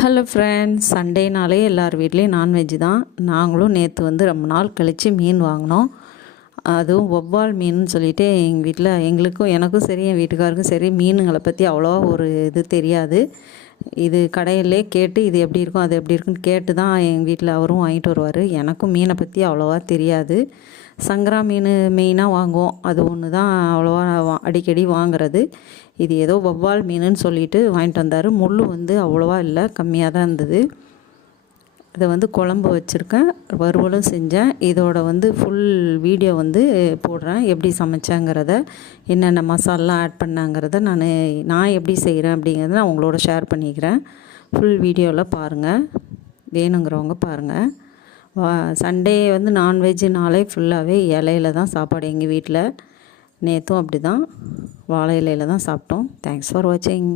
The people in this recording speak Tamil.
ஹலோ ஃப்ரெண்ட்ஸ், சண்டேனாலே எல்லார் வீட்லேயும் நான்வெஜ் தான். நாங்களும் நேற்று வந்து ரொம்ப நாள் கழித்து மீன் வாங்கினோம். அதுவும் வவ்வால் மீன் சொல்லிட்டு எங்கள் வீட்டில் எனக்கும் சரி என் வீட்டுக்காருக்கும் சரி மீனுங்களை பற்றி அவ்வளோவா ஒரு இது தெரியாது. இது கடையிலே கேட்டு இது எப்படி இருக்கும் அது எப்படி இருக்குன்னு கேட்டு தான் எங்கள் வீட்டில் அவரும் வாங்கிட்டு வருவார். எனக்கும் மீனை பற்றி அவ்வளோவா தெரியாது. சங்கரா மீன் மெயினாக வாங்குவோம். அது ஒன்று தான் அவ்வளோவா அடிக்கடி வாங்குறது. இது ஏதோ வவ்வால் மீனுன்னு சொல்லிட்டு வாங்கிட்டு வந்தார். முள் வந்து அவ்வளோவா இல்லை, கம்மியாக தான் இருந்தது. இதை வந்து குழம்பு வச்சுருக்கேன், வறுவலும் செஞ்சேன். இதோட வந்து ஃபுல் வீடியோ வந்து போடுறேன், எப்படி சமைச்சேங்கிறத, என்னென்ன மசாலாலாம் ஆட் பண்ணாங்கிறத நான் எப்படி செய்கிறேன் அப்படிங்கிறத நான் உங்களோட ஷேர் பண்ணிக்கிறேன். ஃபுல் வீடியோவில் பாருங்கள், வேணுங்கிறவங்க பாருங்கள். சண்டே வந்து நான்வெஜ்ஜுனாலே ஃபுல்லாகவே இலையில தான் சாப்பாடு எங்கள் வீட்டில். நேற்றும் அப்படி தான் வாழை இலையில் தான் சாப்பிட்டோம். தேங்க்ஸ் ஃபார் வாட்சிங்.